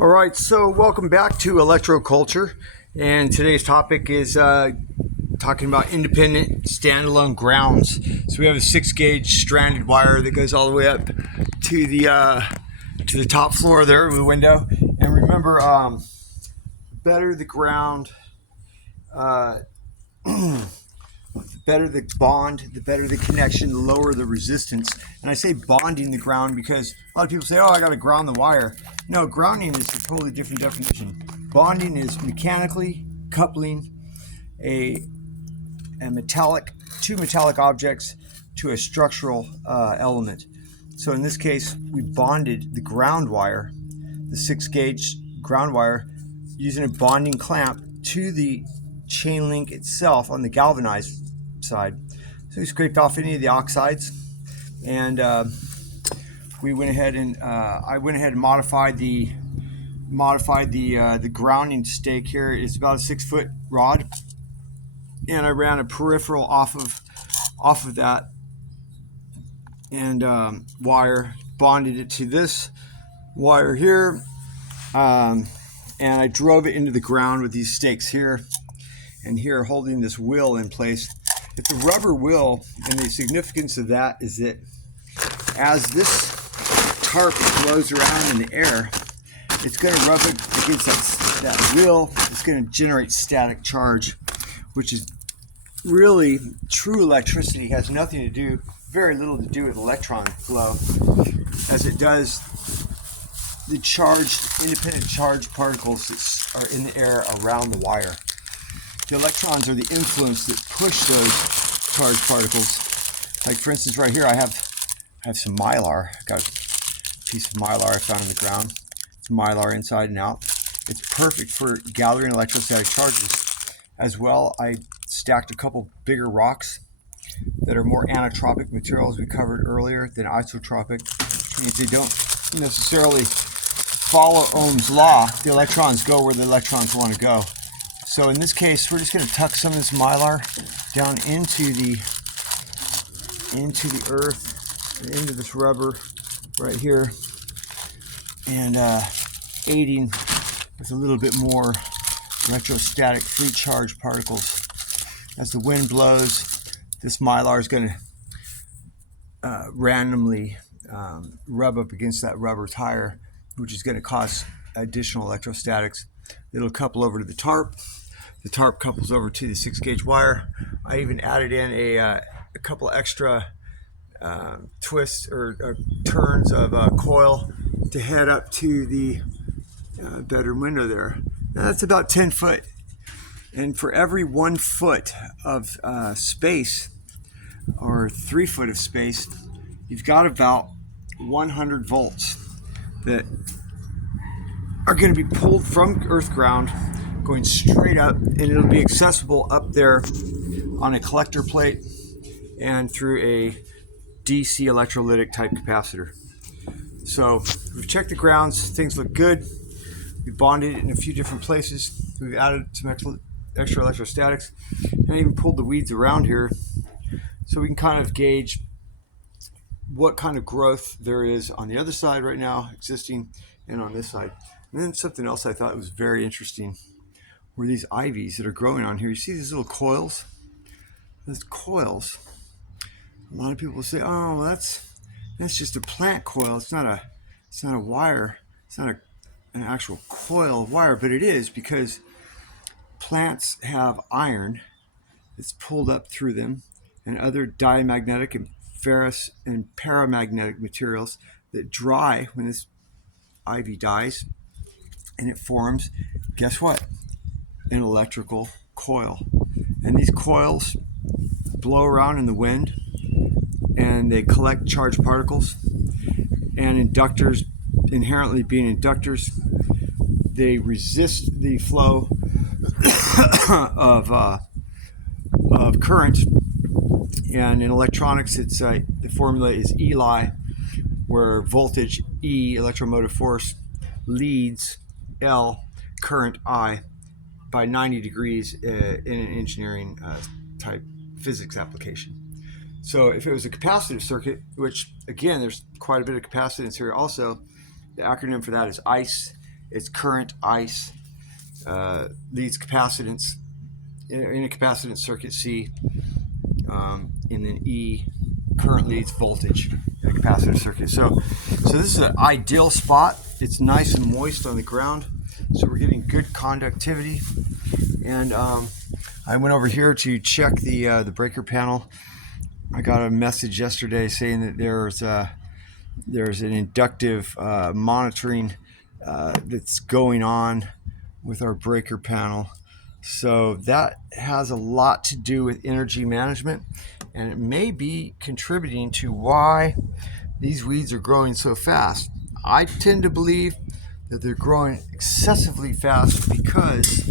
All right, so welcome back to Electroculture, and today's topic is talking about independent standalone grounds. So we have a 6-gauge stranded wire that goes all the way up to the top floor there of the window. And remember, better the ground, uh, the better the bond, the better the connection, the lower the resistance. And I say bonding the ground because a lot of people say, oh, I got to ground the wire. No, grounding is a totally different definition. Bonding is mechanically coupling two metallic objects to a structural element. So in this case, we bonded the ground wire, the 6-gauge ground wire, using a bonding clamp to the chain link itself on the galvanized side. So we scraped off any of the oxides, and we went ahead and I went ahead and modified the grounding stake here. It's about a 6-foot rod, and I ran a peripheral off of that and wire, bonded it to this wire here, and I drove it into the ground with these stakes here and here, holding this wheel in place. It's a rubber wheel, and the significance of that is that as this tarp blows around in the air, it's going to rub against that wheel. It's going to generate static charge, which is really true electricity. It has nothing to do, very little to do with electron flow, as it does the independent charged particles that are in the air around the wire. The electrons are the influence that push those charged particles. Like for instance, right here, I have some mylar. I got a piece of mylar I found in the ground. It's mylar inside and out. It's perfect for gathering electrostatic charges. As well, I stacked a couple bigger rocks that are more anatropic materials we covered earlier than isotropic. And if they don't necessarily follow Ohm's law, the electrons go where the electrons want to go. So in this case, we're just going to tuck some of this mylar down into the earth, into this rubber right here, and aiding with a little bit more electrostatic free charge particles. As the wind blows, this mylar is going to randomly rub up against that rubber tire, which is going to cause additional electrostatics. It'll couple over to the tarp. The tarp couples over to the 6-gauge wire. I even added in a couple extra twists or turns of coil to head up to the bedroom window there. Now that's about 10 foot. And for every 1 foot of space, or 3 foot of space, you've got about 100 volts that are going to be pulled from earth ground, going straight up, and it'll be accessible up there on a collector plate and through a DC electrolytic type capacitor. So we've checked the grounds, things look good. We bonded it in a few different places. We've added some extra electrostatics, and I even pulled the weeds around here so we can kind of gauge what kind of growth there is on the other side right now existing and on this side. And then something else I thought was very interesting were these ivies that are growing on here. You see these little coils? Those coils, a lot of people say, oh, that's just a plant coil. It's not a wire. It's not an actual coil of wire, but it is, because plants have iron that's pulled up through them and other diamagnetic and ferrous and paramagnetic materials that dry when this ivy dies, and it forms, guess what? An electrical coil. And these coils blow around in the wind, and they collect charged particles. And inductors, inherently being inductors, they resist the flow of current. And in electronics, it's the formula is ELI, where voltage E, electromotive force, leads L, current I, by 90 degrees in an engineering type physics application. So if it was a capacitive circuit, which again, there's quite a bit of capacitance here also, the acronym for that is ICE, It's current, ice, leads capacitance, in a capacitance circuit C, and then E, current leads voltage in a capacitor circuit. So this is an ideal spot. It's nice and moist on the ground, so we're getting good conductivity. And I went over here to check the breaker panel. I got a message yesterday saying that there's an inductive monitoring that's going on with our breaker panel. So that has a lot to do with energy management, and it may be contributing to why these weeds are growing so fast. I tend to believe that they're growing excessively fast because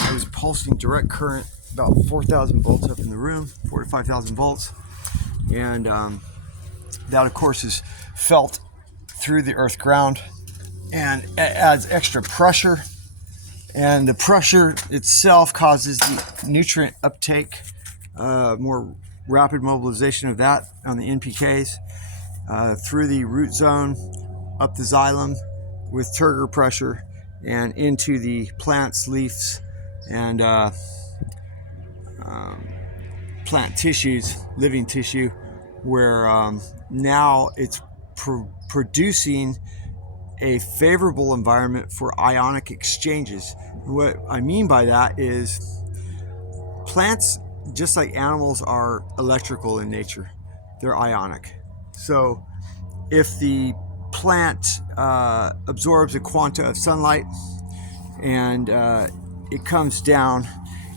I was pulsing direct current about 4,000 volts up in the room, 4,000 to 5,000 volts, and that of course is felt through the earth ground, and it adds extra pressure, and the pressure itself causes the nutrient uptake, more rapid mobilization of that on the NPKs through the root zone, up the xylem with turgor pressure, and into the plant's leaves and plant tissues, living tissue, where now it's producing a favorable environment for ionic exchanges. What I mean by that is plants, just like animals, are electrical in nature. They're ionic. So if the plant absorbs a quanta of sunlight and it comes down,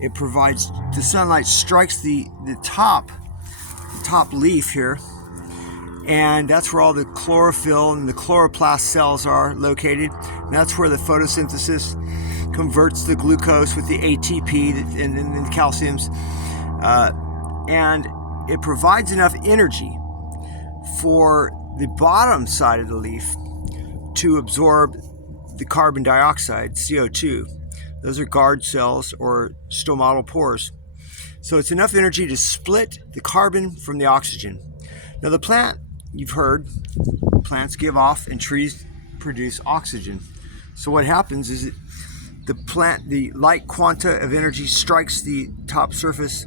it provides, the sunlight strikes the top leaf here, and that's where all the chlorophyll and the chloroplast cells are located. And that's where the photosynthesis converts the glucose with the ATP and the calciums, and it provides enough energy for the bottom side of the leaf to absorb the carbon dioxide, CO2. Those are guard cells or stomatal pores. So it's enough energy to split the carbon from the oxygen. Now the plant, you've heard, plants give off and trees produce oxygen. So what happens is that the light quanta of energy strikes the top surface,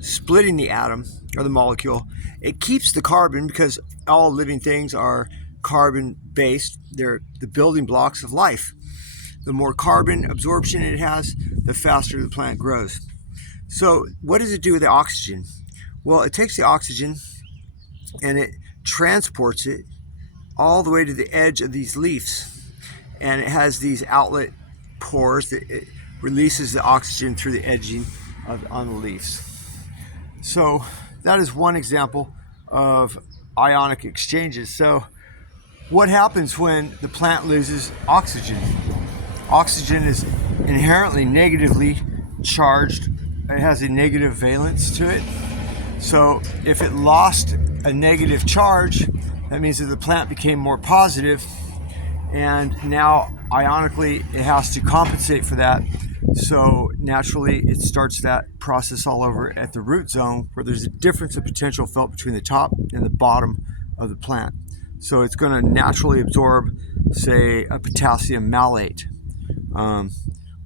splitting the atom or the molecule. It keeps the carbon because all living things are carbon based. They're the building blocks of life. The more carbon absorption it has, the faster the plant grows. So what does it do with the oxygen? Well, it takes the oxygen and it transports it all the way to the edge of these leaves, and it has these outlet pores that it releases the oxygen through the edging on the leaves. So that is one example of ionic exchanges. So what happens when the plant loses oxygen? Oxygen is inherently negatively charged. It has a negative valence to it. So if it lost a negative charge, that means that the plant became more positive, and now ionically it has to compensate for that. So naturally it starts that process all over at the root zone, where there's a difference of potential felt between the top and the bottom of the plant. So it's going to naturally absorb, say, a potassium malate,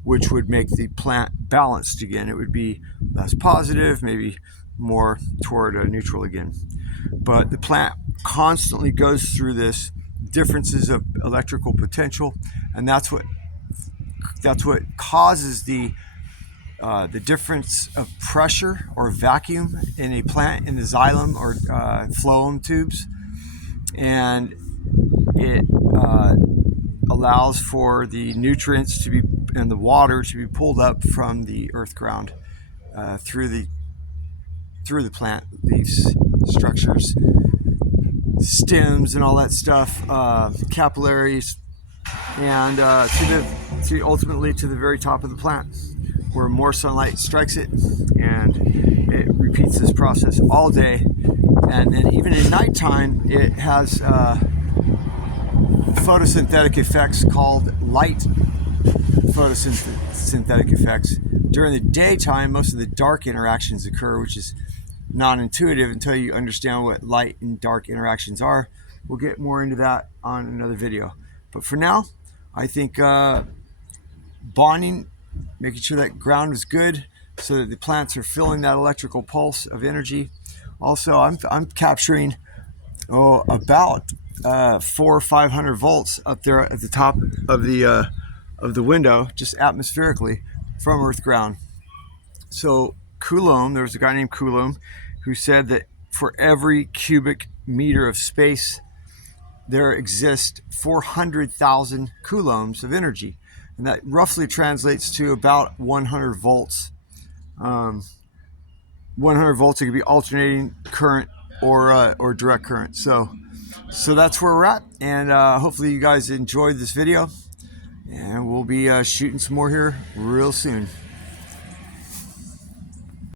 which would make the plant balanced again. It would be less positive, maybe more toward neutral again. But the plant constantly goes through this differences of electrical potential, and that's what causes the difference of pressure or vacuum in a plant in the xylem or phloem tubes, and it allows for the nutrients to be and the water to be pulled up from the earth ground through the plant leaves, structures, stems, and all that stuff, capillaries, and ultimately to the very top of the plant, where more sunlight strikes it, and it repeats this process all day. And then even at nighttime, it has photosynthetic effects called light photosynthetic effects. During the daytime, most of the dark interactions occur, which is non-intuitive until you understand what light and dark interactions are. We'll get more into that on another video. But for now, I think bonding, making sure that ground is good so that the plants are feeling that electrical pulse of energy. Also, I'm capturing about 400 or 500 volts up there at the top of the window, just atmospherically from earth ground. So Coulomb, there was a guy named Coulomb who said that for every cubic meter of space there exist 400,000 coulombs of energy, and that roughly translates to about 100 volts. 100 volts, it could be alternating current or direct current. So that's where we're at, and hopefully you guys enjoyed this video, and we'll be shooting some more here real soon.